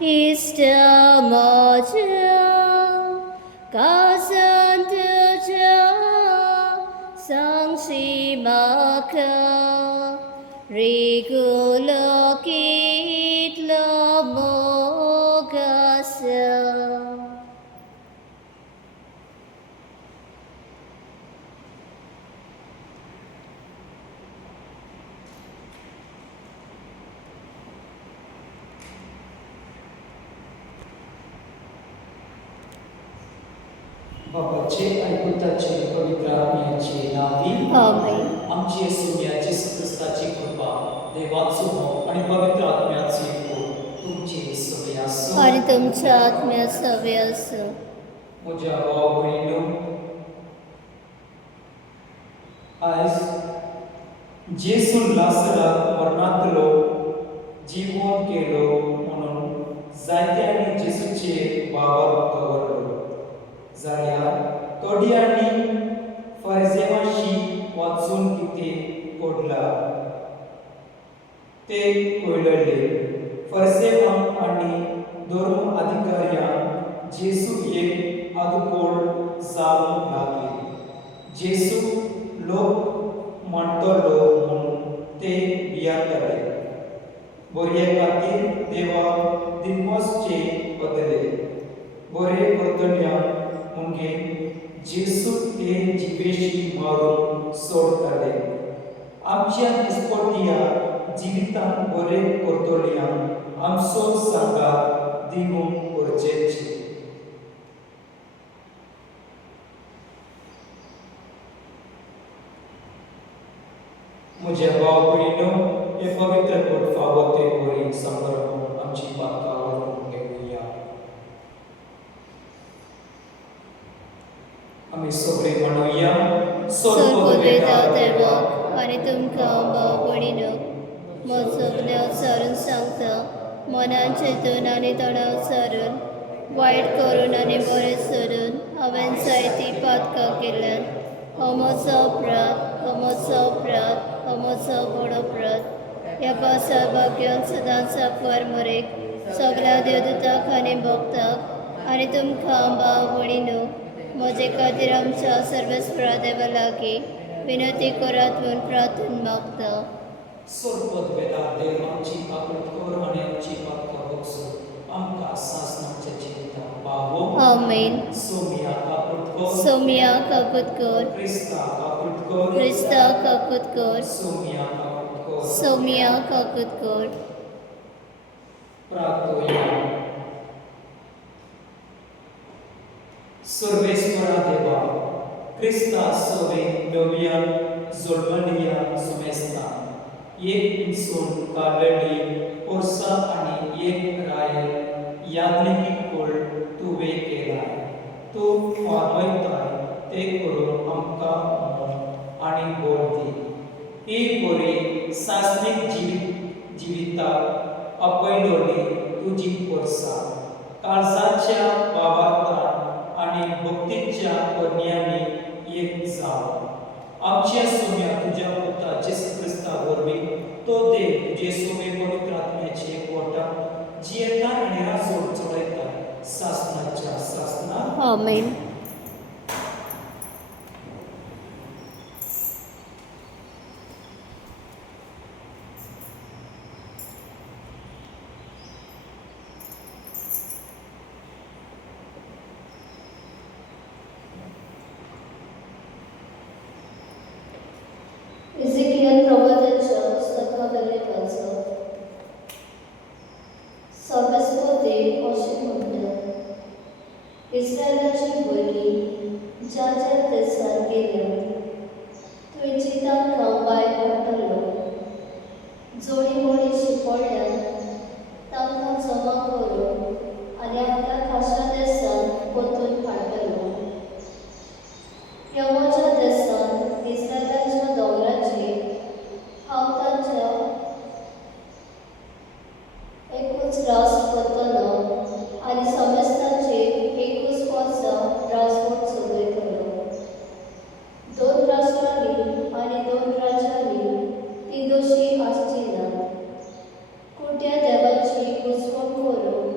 이스터 모자 가산드자 상시마카 리굴로킷 로모가사. बापाचे आणि पुत्राचे पवित्र आत्म्याचे नावे आमेन. आमची येशूया येशू ख्रिस्ताची कृपा देवाचो मोग आणि पवित्र आत्म्याचे फोड तुमचे सगळे असो आणि तुमच्या आत्म्या सवे असो. म्हज्या भाव भयणीनो, आयज जेसून लासराक मरणांतलो जिवंत केलो म्हणून जायत्यांनी जेसूचे वावर दवरलो. जाल्यार थोड्यांनी फरिसेवांशी वाचून कितें घडलां ते कळयले. फरिसेवांक आनी धर्म अधिकाऱ्यांक जेसू एक आदकोड जावंक लागले. जेसू लोक म्हणटलो म्हणून ते भियाताले. बरे खातीर देवाक दिनवसचे बदले बरे करतल्यांक मुगे जेसू ते जिवेशी मारून सोडताले. आमच्या दिसपट्ट्या जिवितांत बरे करतल्यांक आमचो सांगात दिवंक गरजेचें. म्हज्या भाव भयणीनो, हे पवित्र पद फावो ते बरी संबरम आमची पातकां व्हरून घेवया. आमी सगळे म्हणुया. सर्ववेदा देवाक आनी तुमकां भाव भयणीनो, म्हजो ज्ञान सारून सांगता. मनान चिंतून आनी तोंडान सारून वायट करून आनी बरें सोडून हांवें जायतीं पातकां केल्यात. हो म्हजो अपराध, हो म्हजो अपराध, हो म्हजो व्हड अपराध. ह्या पासा भाग्यान सदांच आपवार मरेक सगळ्या देवदूतांक आनी भक्तांक आनी तुमकां भाव भयणीनो, म्हजे खातीर आमच्या सर्वेस्परा देवा लागीं विनंती करात म्हूण प्रार्थना मागता. सोरपत वेदा देव आमची काकूट कर आनी आमची पातकां बक्षो आमकां सासणाच्या जिवितांत पावो. आमेन. सोमिया काकूट कर, सोमिया काकूट कर, क्रिस्ता काकूट कर, क्रिस्ता काकूट कर, सोमिया काकूट कर. सोमिया काकूट कर. प्रार्थोया. सर्वेस्परा देवा, क्रिस्ता सवे नव्यान जोडवलिया सुमेस्ता एक इंसून काडली ओर्सा आनी एक रायल याज्ञिकी कोळ तुवें केला. तूं मानवयताय ते करून आमकां मोग आनी बोर दी. ही बरी सासणीक जिविताक आपयलोली तुजी वर्सां काळजाच्या वावरतान आनी भक्तीच्या पर्यांनी एक जाव. आमच्या सोम्या तुज्या पुता जेसू क्रिस्ता वरवीं तो देव तुजे सोमे पवित्र आत्म्याचे एकवटान जियेता आनी रासोड चडयता सासणाच्या सासणांत. आमेन. इझेकियल प्रवाद्याच्या पुस्तकावरील वाचप. सर्वेस्पो देव अशें म्हणटा, इस्रायलाची भुरगीं ज्या ज्या देशांत गेल्यात थंयची तांकां भायर काडटलो. जोडी मोडी शिपडल्यान तांकां जमा करून आनी आपल्या खाशा देशांत परतून हाडटलो. ह्या म्हज्या देशांत इस्रायलाच्या दोंगराचेर हांव तांच्या एकूच राष्ट्र करतलो आनी समेस्ताचेर एकूच वर्सां राजवट चलयतलो. दोन राष्ट्रांनी आनी दोन राज्यांनी ती दोशी आसची ना. कुट्या देवाची घुसवण करून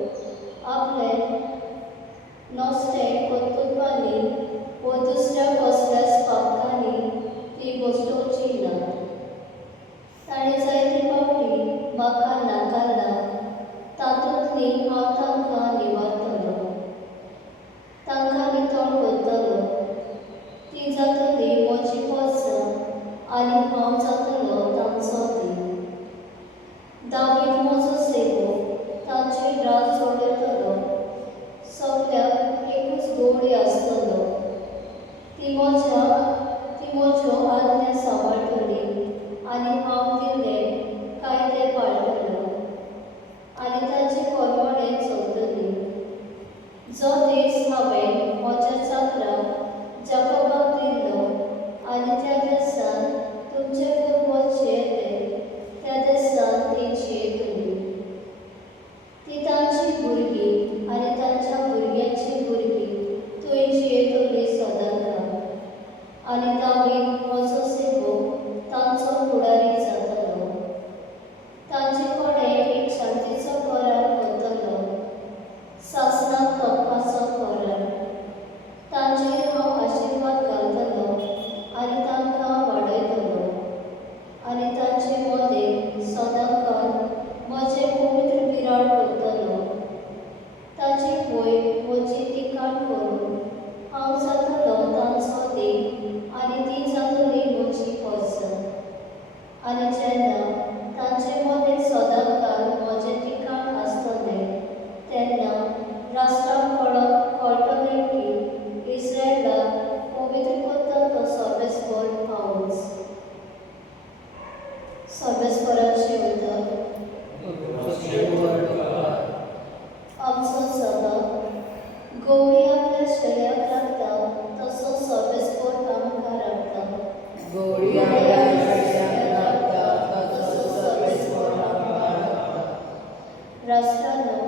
राष्ट्रांनो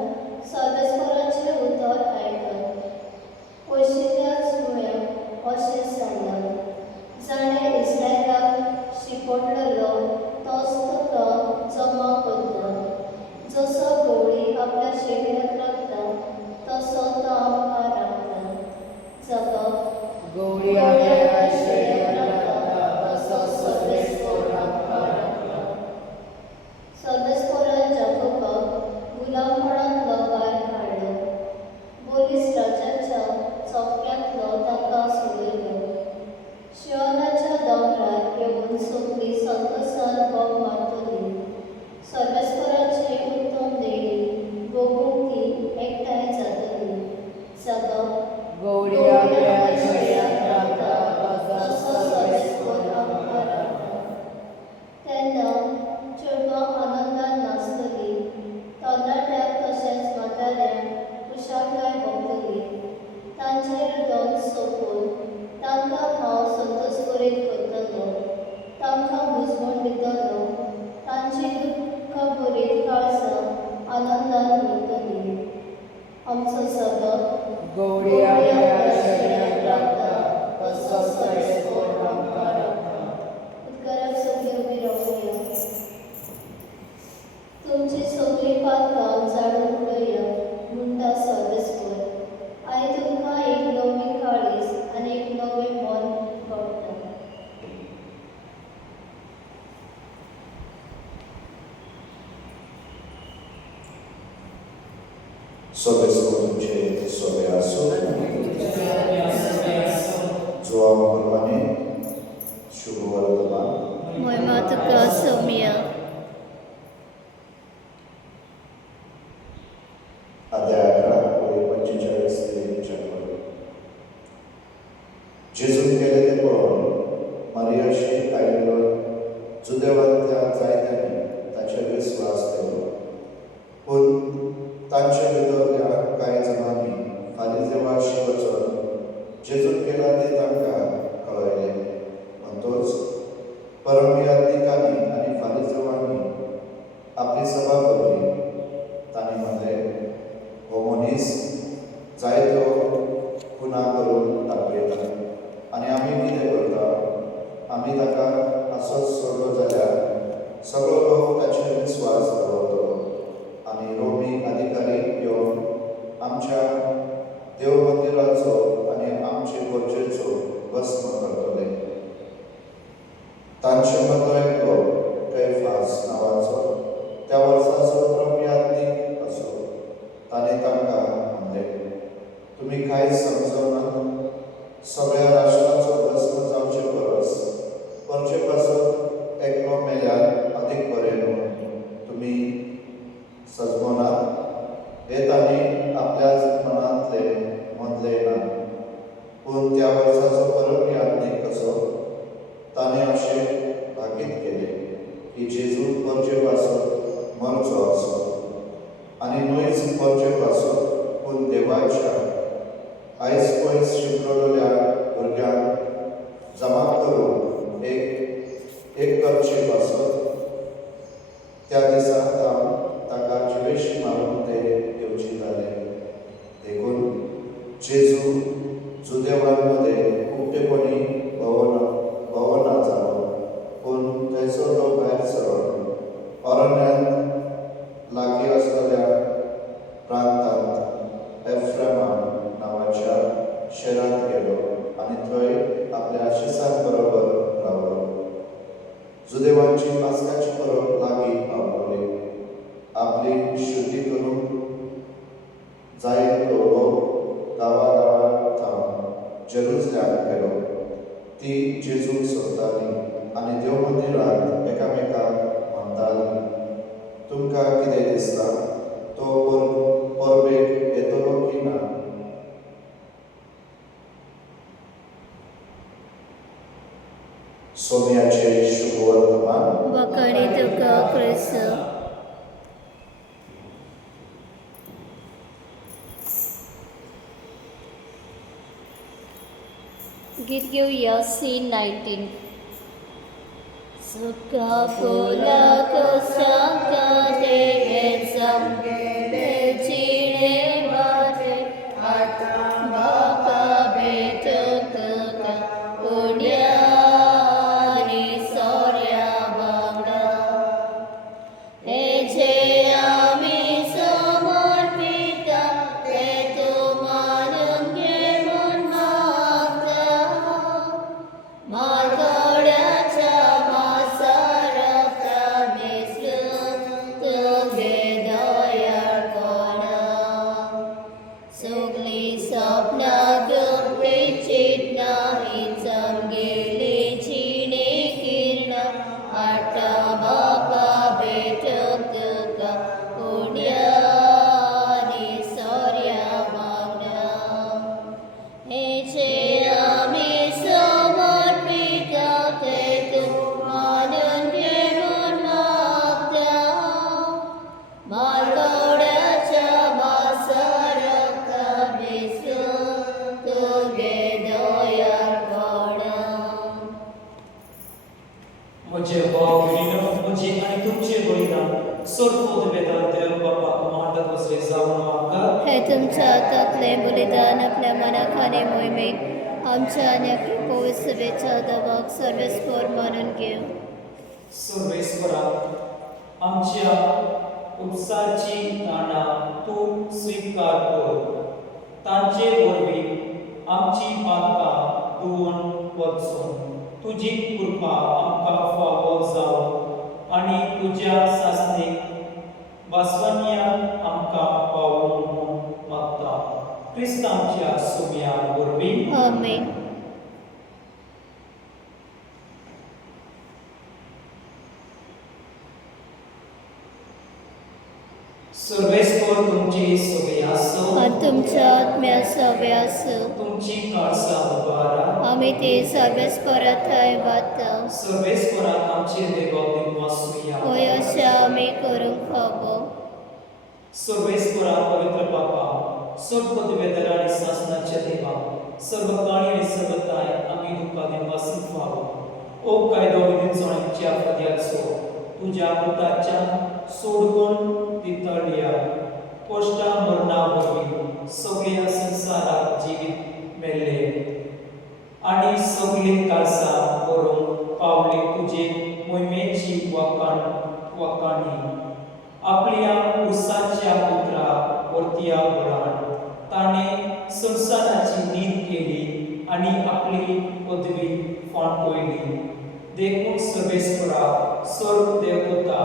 सर्वेस्पराचे उतर आयकत पयशिल्ल्याच मुळ्याक अशें सांगलां जाणें इस्रायलाक शिकवडलेलो तोच तुका जमा करता जसो गवळी आपल्या शेगड्याक लागता तसो तो आमकां राखता जगप गौरी आपल्या शेड्याक लागता तसो सर्वेस्पर आमकां राखता सर्वेस्परान जाकोबाक गुलामपणांतलो भायर काडलो बोलीस राजाच्या चौक्यांतलो ताका सोडयलो शियोनाच्या दोंगरार येवन सगळीं संतोशान बोग मारतलीं सर्वेस्पराची उत्तम देणी भोगूंक ती एकठांय जातलीं जगप गौरी आपल्या शेड्याक लागता तसो सर्वेस्पर आमकां राखता तेन्ना चेडवां आनंदान नाचतलीं तरणाट्यांक तशेंच म्हाताऱ्यांक खुशालकाय भोगतली तांचेर दोन सोंपून तांकां हांव संतोश करीत करतलो तांकां बुजवण दितलो तांची दुख्खां भरीत काळजां आनंदान भरतलीं आमचो सगळो गौरी आपल्या शेड्याक लागता तसो सर्वेस्पर आमकां राखता उदकाराक सगळीं उबी रावया तुमची सगळीं पातकां झाडून उडया म्हणटा सर्वेस्पर आनी तुमकां एक नवी काळीज आनी एक नवें मन कळटा Sobresco तुमचे सोबे आसूं जोआव प्रमाणे शुभ वर्तमान महिमा तुका सौम्या अध्याय 11:45 ते 46 जेजून केले ते पळोवन मारियाशी आयिल्लो जुदेवांतल्या जायत्यांनी ताचेर विस्वास दवरलो पूण तांचे भितरल्या कांय जाणांनी फारिजेवाशी वचून जेजून केला ते तांकां कळयलें म्हणटच परमयाज्ञिकांनी आनी फारिजेवांनी आपली सभा भरली तांणी म्हणलें हो मनीस जायत्यो खुना करून दाखयता आनी आमी कितें करता आमी ताका असोच सोडलो जाल्यार सगळो लोक ताचेर विस्वास दवरतलो आनी रोमी अधिकारी येवन आमच्या देव मंदिराचो आनी आमचे गरजेचो भस्म करतले तांचे मदलो एकलो कैफास नांवाचो त्या वर्साचो परमयाज्ञीक असो ताणें तांकां म्हणलें तुमी कांयच समजनात सगळ्या राष्ट्राचो भस्म जावचे परस परचे पासून एकलो मेल्यार अदीक बरें न्हू तुमी सजमनात हे तांणी आपल्याच मनांतले मदले ना पूण त्या वर्साचो परमयाज्ञीक कसो ताणें अशें भाकीत केलें की जेजू परचे पासून मरचो असो आनी न्हयच परचे पासून पूण देवाच्या आयज पयस शिंपलेल्या भुरग्यांक जमा करून एक करचे पासून त्या दिसा ताका जिवेशी मारून ते येवची जाले देखून जेजू जुदेवांमध्ये उक्तेपणी भवना जालो पूण थंयसर तो भायर सरलो अरण्यांत लागीं आसलेल्या प्रांतांत एफ्रेमा नांवाच्या शहरांत गेलो आनी थंय आपल्या शिसां बरोबर रावलो जुदेवांची पास्काची परब लागीं पावली आपली शुद्धी करून जायत तो लोक गांवागांवांत थांबून जेरुसलेम गेलो ती जेजूक सोदतालीं आनी देव मंदिरांत एकामेकांक म्हणटालीं तुमकां कितें दिसता तो परबेक येतलो की ना सोम्याचे शुभ वर्तमान वखणी तुका क्रिस्त गीत घेऊया सीन 19 सुका फुला कोसाका देवेचा हे तुमच्या हातातले बलिदान आपल्या मनाखाने मोहिमेक आमच्या आणि आपल्या पवित्र सभेच्या दबाक सर्वेस्पर मानून घेऊ. सर्वेस्परा, आमच्या उपसाची दाना तूं स्वीकार कर. तांचे वरवीं आमची पातकां धुवन वचून तुजी कृपा आमकां फावो जावं आनी तुज्या सासणेक वासवान्याक आमकां पावूं म्हणून मागता. क्रिस्त आमच्या सुम्या वरवीं आमेन. सर्वेस्पर तुमची सगळी आसो, आणि तुमच्या आत्म्या सगळे आसो. तुमची काळसां उबारा. आमी ते सर्वेस्पराथाय वाता. सर्वेस्पराक आमचे देवाक दिवसूया. होय अशें आमी करूंक फावो. सर्वेस्परा पवित्र बापा, सर्व वेदना आणि शासनाच्या देवा, सर्व काळी आणि सर्वताय आम्ही तुका दिवसून फावो. ओ कायदो विधीचोणच्या फद्याचो तुझ्या पुताच्या सोडून दितळ्या कोष्टा मरणा वरवीं सगळ्या संसाराक जिवीत मेल्ले आणि सगळी काळसां व्हरून पावली तुजे मोहिमेची वकाणी. आपल्या उसाच्या पुत्रा वर्तिया वरान ताणे संसाराची नीत केली आणि आपली पदवी फांटोयली. देखून सर्वेस्परा, सर्व देवता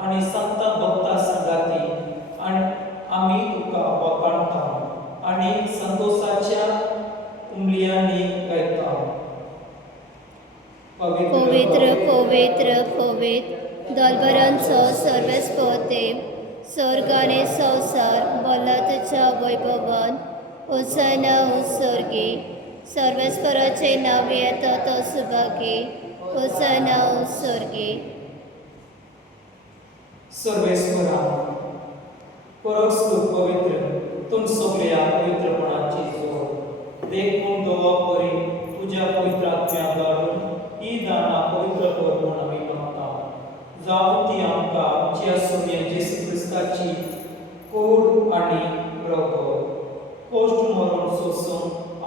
आणि संत भक्ता संगाती आणि आम्ही तुका वकाणता आणि संतोषाच्या उमळयांनी गायता. पवित्र पवित्र पवित्र दलबरांचो सर्वेस्पर देव, स्वर्ग आनी संवसार भरला तुज्या वैभवान. होसाना उत्सर्गी, सर्वेस्पराचे नांव येता तो सुभागी. होसाना उत्सर्गी. सर्वेस्परा, परमस्तुत पवित्र तुम सगळ्या पवित्रपणाची जोड. देखून दोवा परी तुझ्या पवित्र आत्म्या धाडून ही दाना पवित्र कर म्हणून आमी मागता. जावं ती आमकां आमच्या सोन्या जेसू क्रिस्ताची कूड आनी रगत कोश्ट मरून सोसून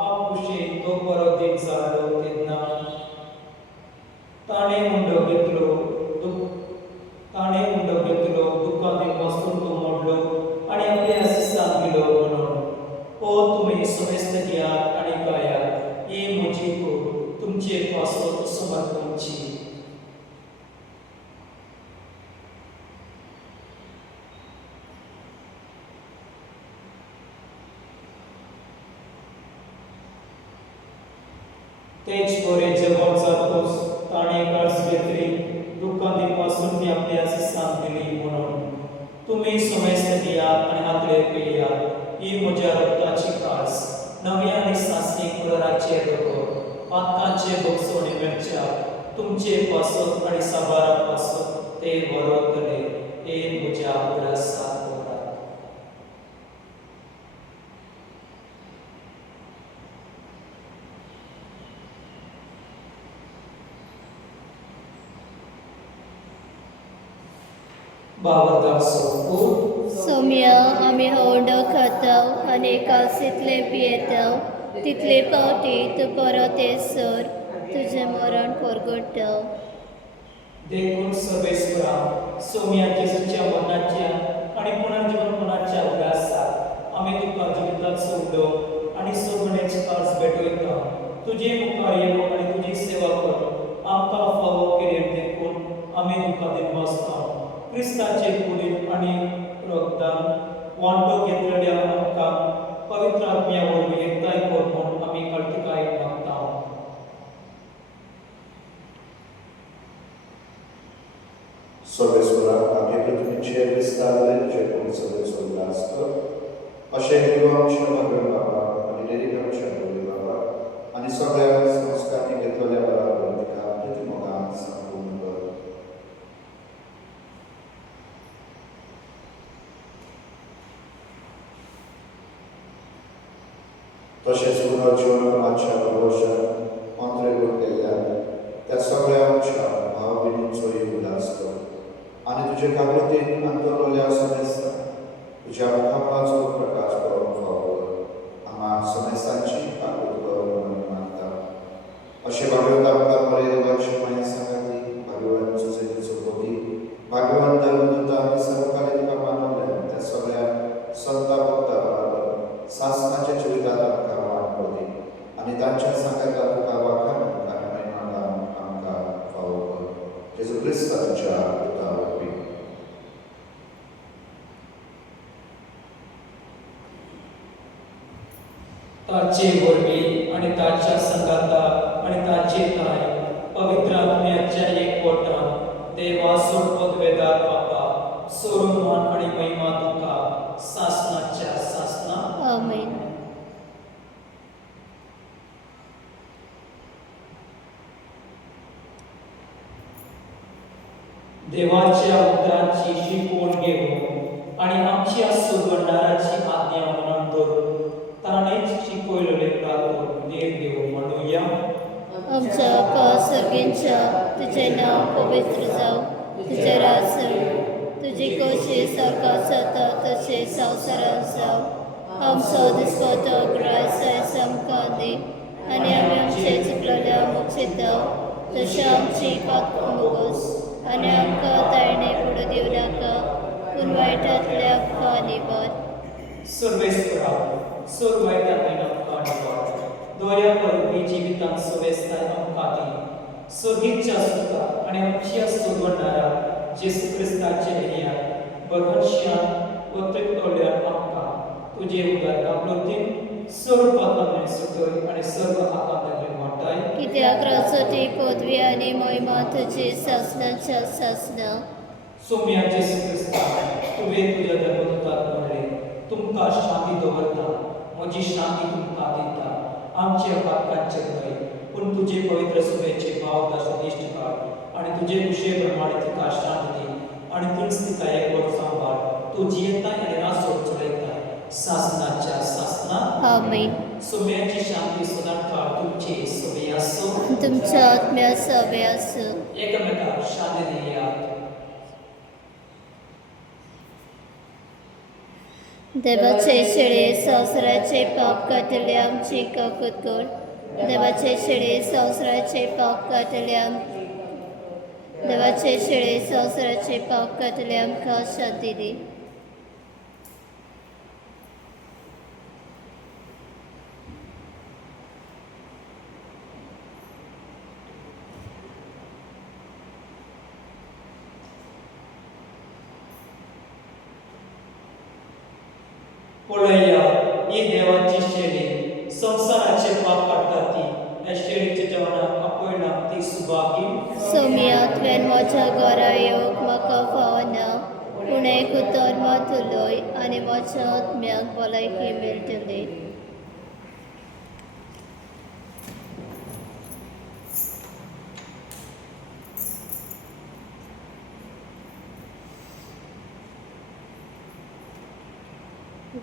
आपुशेन तो बरो देख जालो तेन्ना ताणें मुंडो घेतलो दुखांनी वचून तो मोडलो आनी आपल्या शिसाक दिलो म्हणून. हो तुमी समेस्त घेयात आनी गायात. ही म्हजी कूड तुमचे पासत समर्पणची. तेच बरे जगत जातोच ताणें काळज घेतली दुखांनी पासून ती आपल्या शिसाक दिली म्हणून. तुम्ही समेस्त घेयात आनी हातले पियात. ही म्हज्या रक्ताची काळज, नव्या आनी सासणी कुराराचे रगत, पातकांचे भोगसवणे मेळच्या तुमचे पासत आनी साबारा पासत ते वरतले. हे म्हज्या उरासाक वरात. सोम्या आमी होंडो खाताव आनी कासितले पियेताव तितले पावटी तूं परत येसर तुजें मरण परगट्टाव. देखून सर्वेस्परा, सोम्या जेसूच्या मरणाच्या आणि पुनर्जीवनपणाच्या उल्हासात आमी तुका जिविताचो उलो आनी सगळ्याची काळज भेटयता. तुजे मुखार येवो आनी तुजी सेवा कर आमकां फावो केलें देखून आमी तुका दिवसता. क्रिस्ताचे कुडीत आनी रगतान वांटो घेतलेल्या आमकां पवित्र आत्म्या वरवीं एकताय कर म्हूण आमी कळतिकाय मागता. सर्वेस्परा, आमी पृथ्वीचे विस्तारले तुजे कोणी सगळेचो उल्हास कर. अशें देव आमच्या भगवान बाबा आनी देरीक आमच्या भगवान बाबा आनी सगळ्या संस्कारांनी घेतलेल्या बराबर तिका पृथ्वीमोगान संपूर्ण कर. तशेंच पुनर्जीवनपणाच्या भरोशान अंतरेगून केल्ल्या त्या सगळ्या आमच्या भाव भयणींचोय उल्हास कर. आनी तुजे काकुतीन अंतरलेल्या समेस्त तुज्या मुखापाचो प्रकाश कर. आम्हा समेसांची काकूत म्हणून मागता अशें भागवत आमकां बरे वर्ष मागीर सांगाती भागवान सुसेतीचो पोती भागवान देवदूता आनी सहकारी तुका मानवल्या त्या सगळ्या संता भक्ता बराबर सासणाच्या जिवितात आमकां वाट पडली आनी तांच्या सांगाता तुका वाखाण आनी महिमा आमकां फावो कर जेजू क्रिस्तांच्या पुता वरवीं ताचे वरवीं आनी ताच्या संगाता आनी ताचे ताय पवित्र आत्म्याच्या एकवटान देवा सोडपत वेदार बापा सोरोमान आनी महिमा तुका सासणाच्या सासना आमेन. देवाच्या उतरांची शिकवण घेऊन आणि आमच्या सुगंडाराची आज्ञा मनात धरून ताणेच शिकवलेले प्रार्थना देव देव म्हणूया. आमच्या सर्गींच्या तुझे नाव पवित्र जावं, तुझे राज तुझी कशी सरकार जाता तसे संवसारांत जावं. आमचो दिसपतो ग्रास आमकां दी आनी आमी आमचे चुकलेल्या मोक्षिताव तशें आमची पातकां मुगोस आनी आमकां ताळणे पडू दिवं नाका पूण वायटांतल्या आमकां निवार. सर्वेस्परा सर्वायतांतल्यान आमकां निवाड. दया करून जिवितांत सवेस्ताय आमकां दी. सर्गीच्या सुखा आनी आमच्या सुगंडारा जेसू क्रिस्ताचे हेयान बरहनशान व त्रिपवल्यान आमकां तुजे उदार कापलोतीन सर्व पापांतल्यान सुटय आनी सर्व आकांतांतल्यान वाटाय. कित्याक राजवटी पदवी आनी महिमा तुजी सासणाच्या सासना. सोम्या जेसू क्रिस्ता तुवें तुज्या धर्मदूताक म्हणलें तुमकां शांती दवरता म्हजी शांती तुमकां दिता. आमच्या पातकांचे न्हय पूण तुजे पवित्र सुबेचे भाव दास इश्ट काड आनी तुजे कुशे प्रमाणे तिका शांत दी आनी तुमच तिका एकवट सांबाळ. तूं जियेताय आनी रासोड चलयताय सासणाच्या सासना. आमेन. सोम्याची शांती सदां काळ तुमचे सोबे आसो. तुमच्या आत्म्या सवे आसूं. एकमेकाक शांती दियात. देवाचे शेळे संवसाराचे पाप कातले आमची काकूत कर. देवाचे शेळे संवसाराचे पाप कातले देवाचे शेळे संवसाराचे पाप कातले आमकां शांती दी. पळया ही देवाची शेळी संसाराचे पाप काडटा ती. ह्या शेळीच्या जेवणाक आपयणाक ती सुभागी. सोम्या तुवें म्हज्या घरा येवंक म्हाका फावना पूण एक उतर मात उलय आनी म्हज्या आत्म्याक भलायकी मेळटली.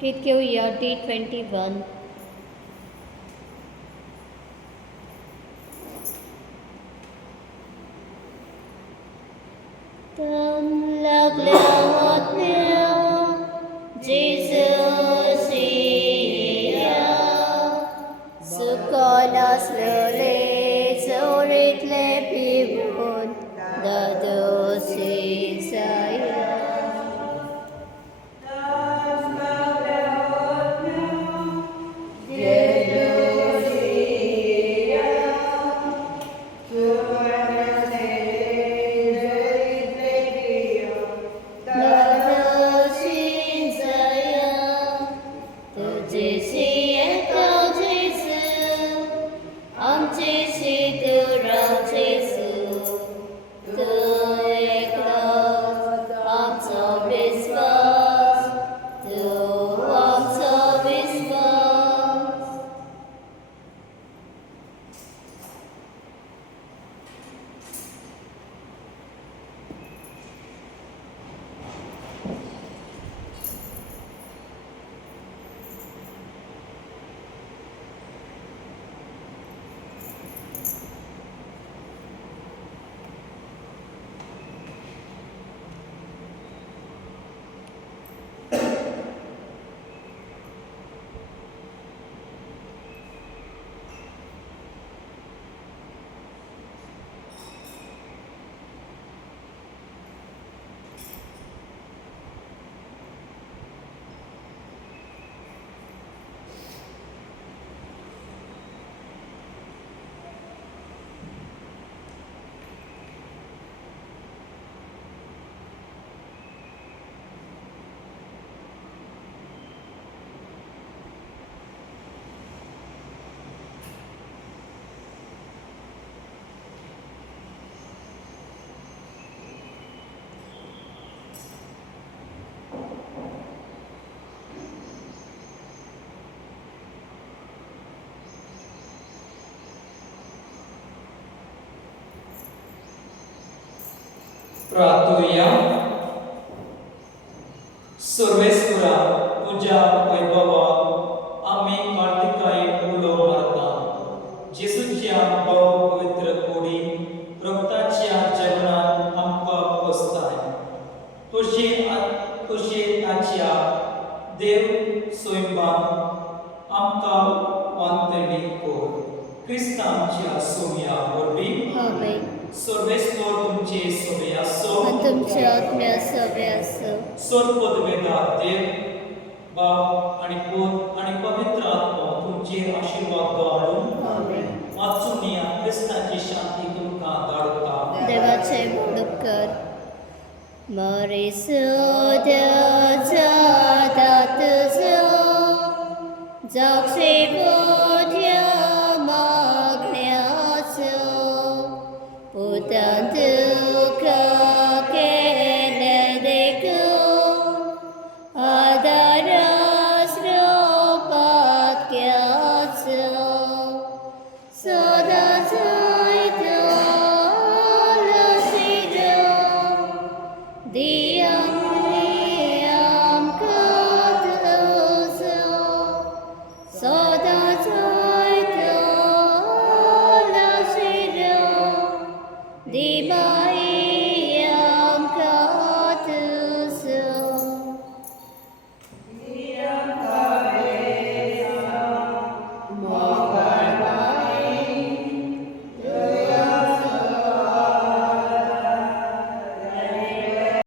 गीत घेऊया D21. Tam lagla hatnya Jesus iya sukonas lele zoritle pibun dadosi saya. प्रार्थूया. सर्वेस्परा तुझ्या वैभवाक आम्ही कार्तिकायेक उलो मारता. जेजूच्या भाव पवित्र कोडी रक्ताच्या जेवणात आमकां पोसताय. तुझे ताच्या देव स्वयंपाक आमकां वांतडी कोर. क्रिस्तांच्या सोम्या वरवीं आमेन. सर्वेस्वर तुमचे सोबे आसो. आणि तुमच्या आत्म्या सगळे असो. सर्वपदवेदार देव बाप आणि पूत आणि पवित्र आत्मा तुमचेर आशीर्वाद घालून आमेन. वाचून या क्रिस्ताची शांती तुमकां धाडटा. देवाचे मोडूप कर. मरे सोद्या